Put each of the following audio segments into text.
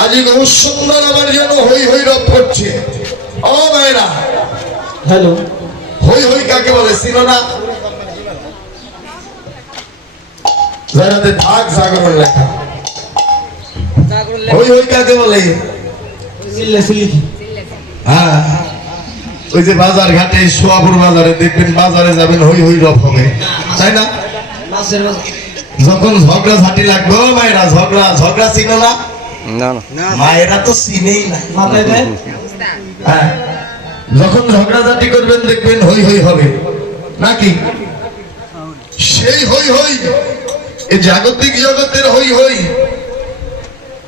आज सुंदर हई हई रब करছে ও ভাইরা হ্যালো হই হই কাকে বলে চিনো না যারাতে থাক জাগরণ লেখা হই হই কাকে বলে সিল্লে সিল্লি হ্যাঁ ওই যে বাজার ঘাটে সোয়াপুর বাজারে দেখবেন বাজারে যাবেন হই হই রব হবে তাই না মাছের যখন ঝগড়া ঝাঁটি লাগবে ভাইরা ঝগড়া ঝগড়া চিনো না না না মায়েরা তো চিনেই না মাথায় দেয় হ্যাঁ যখন ঝগড়াঝাটি করবেন দেখবেন হই হই হবে নাকি সেই হই হই এই জাগতিক জগতের হই হই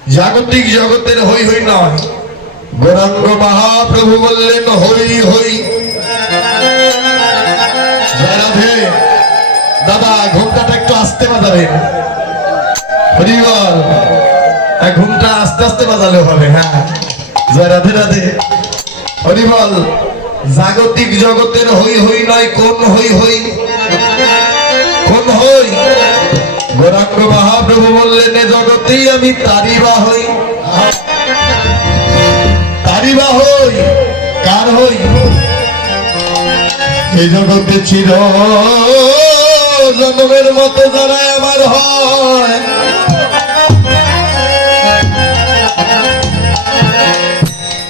জাগতিক জগতের হই হই নয় গৌরাঙ্গ মহাপ্রভু বললেন হই হই রাধে দাদা ঘুমটাটা একটু আস্তে বাজাবেন হরিবল ঘুমটা আস্তে আস্তে বাজালে হবে হ্যাঁ জয় রাধে রাধে হরিবল জাগতিক জগতের হই হই নয় কোন হই হই কোন হই গৌরাঙ্গ মহাপ্রভু বললেন জগতেই আমি তারিবা হই তারিবা হই কার হই এই জগতে চির জন্মের মতো যারা আমার হয়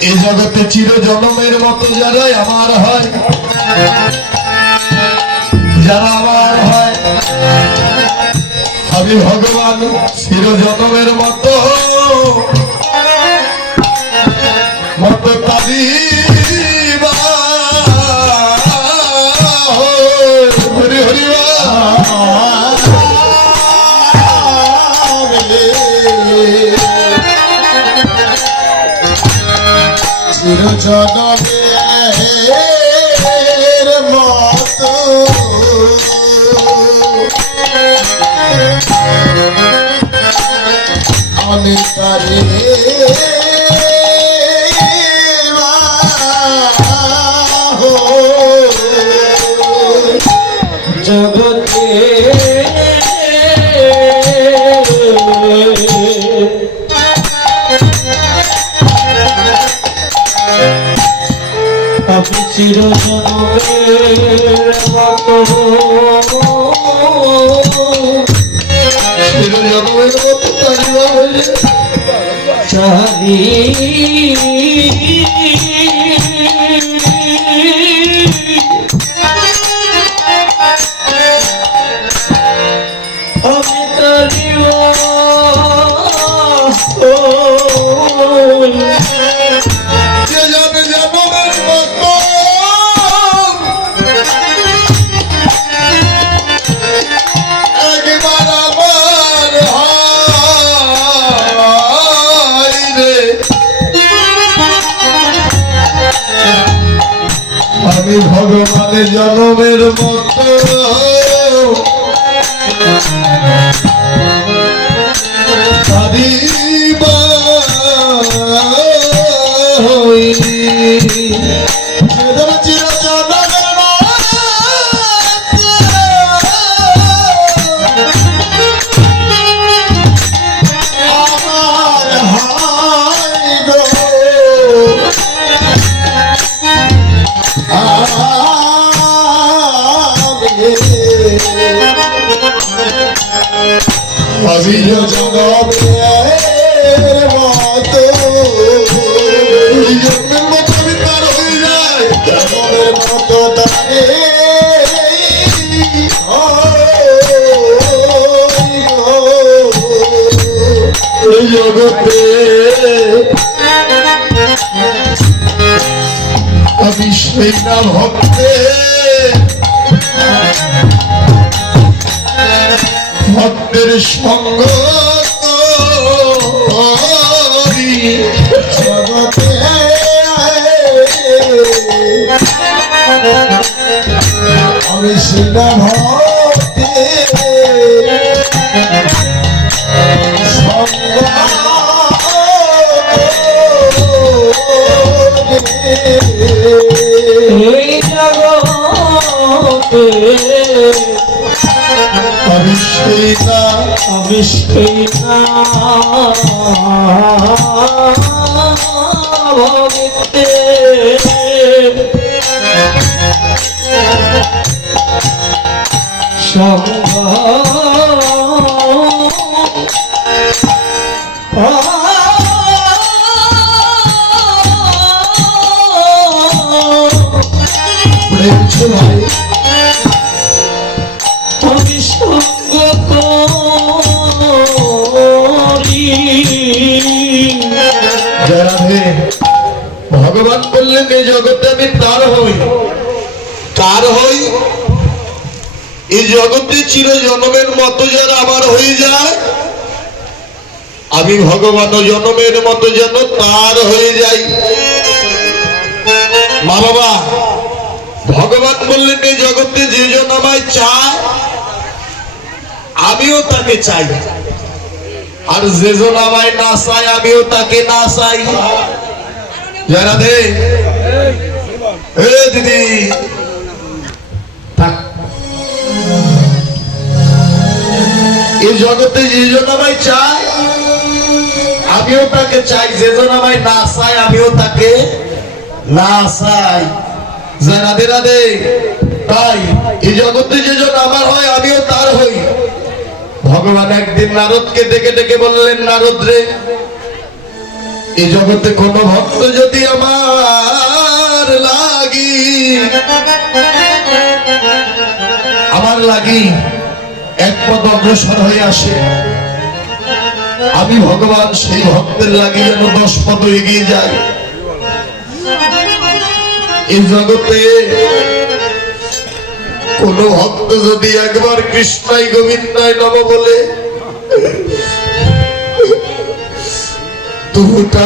এই জগতে চির জন্মের মতো যারা আমার হয় যারা আমার হয় আমি ভগবান চির জন্মের মতো মতো তারি হরি হরি চির জনমের মতো চিরজনমের মতো চিরজন্মের মতো তারিবা হইলে চাহি আমি তারিব যে জানে জন্মের মতো একবার আমার হায় রে আমি ভগবানের জন্মের মতো তারিবা হই সেদিন চিরজন্মের মতো আমার হায় গো আমি জগতের মতো জন্মের মতো আমি তার হয়ে যাই জন্মের মতো তারে এই জগতে আমি সেই না ভক্তে ভক্তের সঙ্গ করি জগতে আমি সেনা ভক্তে সঙ্গ এই জগতে আমি সেই না আমি সেই না ভক্তে সঙ্গ প্রেমছে ভাই আমি সঙ্গ করি রাধে ভগবান বললেন এই জগতে আমি তার হই এই জগতে চিরজন্মের মতো যারা আমার হয়ে যায় আমি ভগবান জন্মের মতো যেন তার হয়ে যাই। মা বাবা ভগবান বললেন এই জগতে যে জন আমায় চায় আমিও তাকে চাই, আর যে জন আমায় না চায় আমিও তাকে না চাই। যারা দে এ দিদি থাক। এই জগতে যে জন আমায় চায় আমিও তাকে চাই, যে জন আমায় না চায় আমিও তাকে না চাই। রাধে রাধে। তাই এই জগতে যে জন আমার হয় আমিও তার হই। ভগবান একদিন নারদকে ডেকে ডেকে বললেন, নারদ রে, এই জগতে কোন ভক্ত যদি আমার লাগি এক পদ অগ্রসর হয়ে আসে, আমি ভগবান সেই ভক্তের লাগি যেন 10 পদ এগিয়ে যাই। এই জগতে কোন ভক্ত যদি একবার কৃষ্ণাই গোবিন্দায় নম বলে তুটা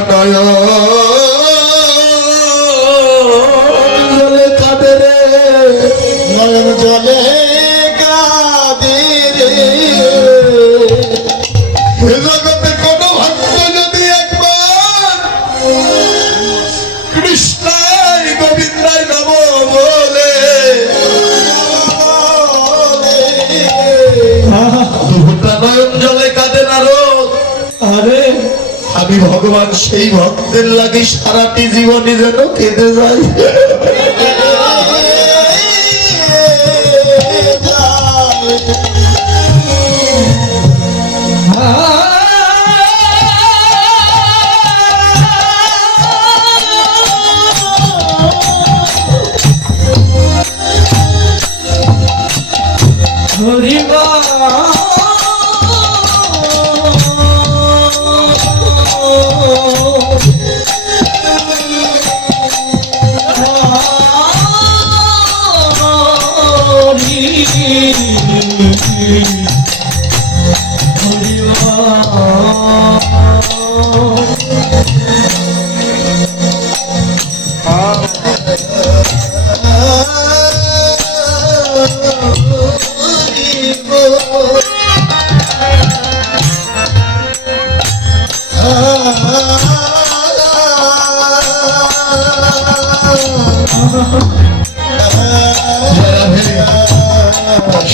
জলে কাঁদে রে, নয়ন জলে কাঁদে রে। জগতে কোন ভক্ত যদি একবার কৃষ্ণাই গোবিন্দায় নম বলে দুটা নয়ন জলে কাঁদে নারদ, আরে আমি ভগবান সেই ভক্তের লাগি সারাটি জীবনে যেন কেঁদে যাই। হরি বল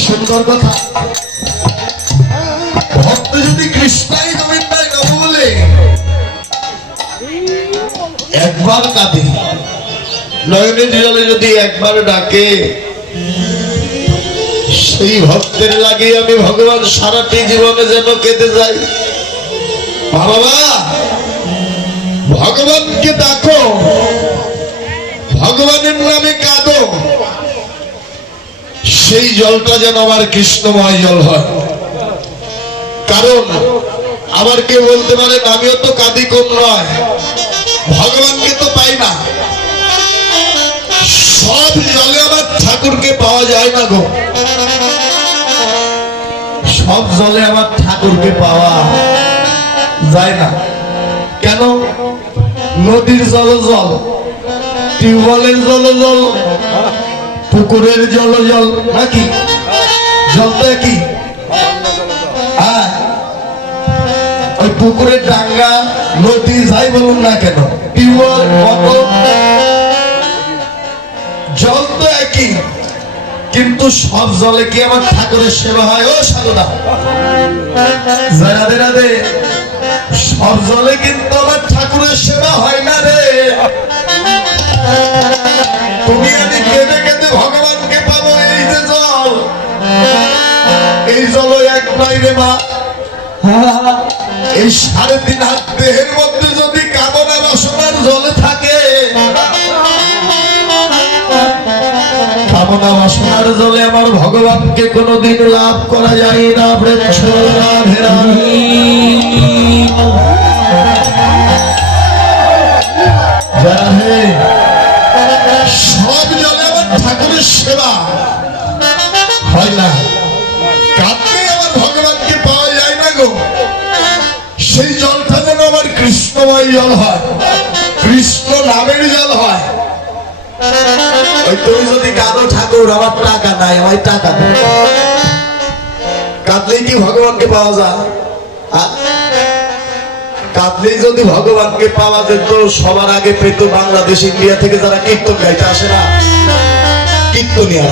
সুন্দর কথা। ভক্ত যদি কৃষ্ণাই গোবিন্দাই নম বলে একবার কাঁদে, নয়নের জলে যদি একবার ডাকে, সেই ভক্তের লাগে আমি ভগবান সারাটি জীবনে যেন কেঁদে যাই। বাবা ভগবানকে ডাকো, ভগবানের নামে কাঁদো, সেই জলটা যেন আমার কৃষ্ণময় জল হয়। কারণ আবার কেউ বলতে পারে আমিও তো কাঁদি কম নয়, ভগবানকে তো পাই না। সব জলে আমার ঠাকুরকে পাওয়া যায় না গো, সব জলে আমার ঠাকুরকে পাওয়া যায় না। কেন? নদীর জল জল, টিউবওয়েলের জল জল, পুকুরের জল জল, নাকি জল তো একই। হ্যাঁ, ওই পুকুরের ডাঙ্গা নদী যাই বলুন না কেন, টিউবওয়েল কত জল তো একই, কিন্তু সব জলে কি আমার ঠাকুরের সেবা হয়? ও সাধুদা রাধে রাধে, সব জলে কিন্তু আমার ঠাকুরের সেবা হয় না রে। তুমি আমি কেঁদে কেঁদে ভগবানকে পাবো, এই যে জল, এই জল এক নয় রে মা। এই 3.5 হাত দেহের মধ্যে যদি কামনা বাসনার জলে থাকে, কামনা বাসনার জলে আমার ভগবানকে কোনোদিন লাভ করা যায় না। রাধে রাধে। সব জলে আমার ঠাকুরের সেবা হয় না, কাঁদলে আমার ভগবানকে পাওয়া যায় না গো। সেই জলটা যেন আমার কৃষ্ণময় জল হয়, কৃষ্ণ নামের জল হয়। ওই তুমি যদি কাঁদো ঠাকুর আমার টাকা নাই, আমার টাকা নেই, কাঁদলেই কি ভগবানকে পাওয়া যায়? কাঁদলেই যদি ভগবানকে পাওয়া যেত, সবার আগে পেত বাংলাদেশ ইন্ডিয়া থেকে যারা কীর্তন গাইতে আসে না, কীর্তনিয়া।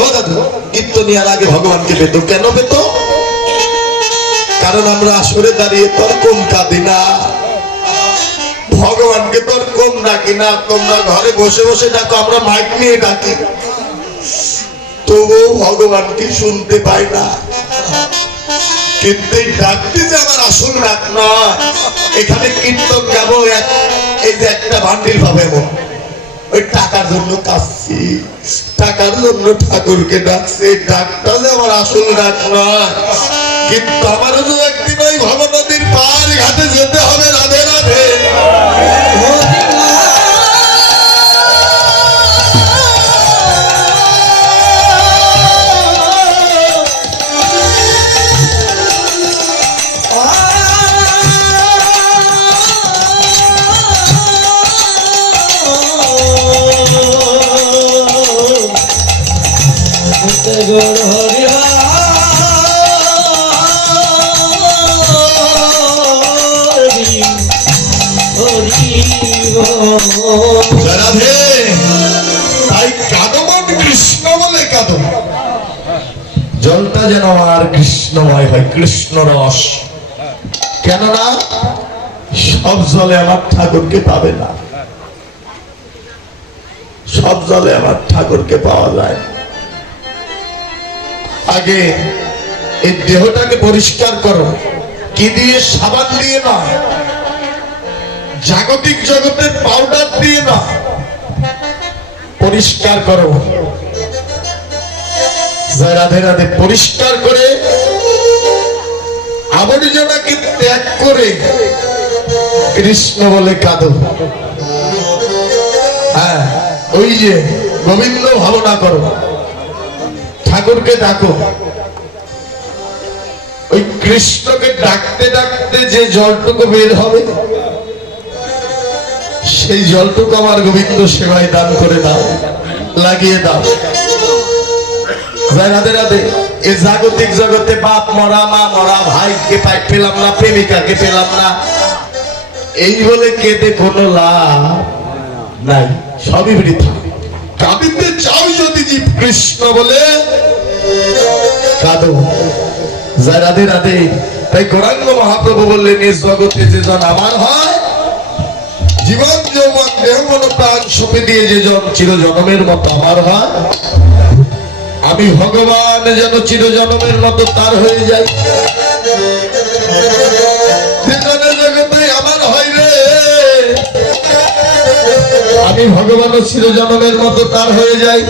ও দাদু, কীর্তনিয়ার আগে ভগবানকে পেত। কেন পেত? কারণ আমরা আসরে দাঁড়িয়ে তোর কম কাঁদি না, ভগবানকে তোর কম ডাকি না। তোমরা ঘরে বসে বসে ডাকো, আমরা মাইক নিয়ে ডাকি, তবুও ভগবানকে শুনতে পাই না। কিন্তু এই ডাকতে যে আমার আসল ডাক নয়, এখানে কীর্তন গাবো, এই যে একটা বান্ডিল পাবে, ওই টাকার জন্য কাঁদছি, টাকার জন্য ঠাকুরকে ডাকছি। ডাকটা যে আমার আসল ডাক নয়, কিন্তু আমারও যে একদিন ওই ভবনদীর পার ঘাটে যেতে হবে। রাধে রাধে। তাই কাঁদো মন কৃষ্ণ বলে কাঁদো, জলটা যেন আমার কৃষ্ণময় হয়, কৃষ্ণ রস। কেননা সব জলে আমার ঠাকুরকে পাবে না, সব জলে আমার ঠাকুরকে পাওয়া যায়। আগে এই দেহটাকে পরিষ্কার করো, কি দিয়ে? সাবান দিয়ে না, জাগতিক জগতের পাউডার দিয়ে না, পরিষ্কার করো। যায় রাধে রাধে পরিষ্কার করে আবর্জনাকে ত্যাগ করে কৃষ্ণ বলে কাঁদো। হ্যাঁ, ওই যে গোবিন্দ ভাবনা করো, ঠাকুরকে ডাকো। ওই কৃষ্ণকে ডাকতে ডাকতে যে জলটুকু বের হবে সেই জলটুকু আমার গোবিন্দ সেবায় দান করে দাও, লাগিয়ে দাও। জয় রাধে রাধে। এই জাগতিক জগতে বাপ মরা, মা মরা, ভাইকে পেলাম না, প্রেমিকাকে পেলাম না, এই বলে কেঁদে কোনো লাভ নাই, সবই বৃথা। কাঁদিতে চাও যদি জীব কৃষ্ণ বলে কাঁদো। জয় রাধে রাধে। তাই গৌরাঙ্গ মহাপ্রভু বললেন, এই জগতে যে জন আমার হয়, জীবন যৌবন দেহ মন প্রাণ সঁপে দিয়ে যে জন চিরজনমের মতো আমার হয়, আমি ভগবান যেন চিরজনমের মতো তার হয়ে যাই। জগতে আমার হয় রে, আমি ভগবান চিরজনমের মতো তার হয়ে যাই।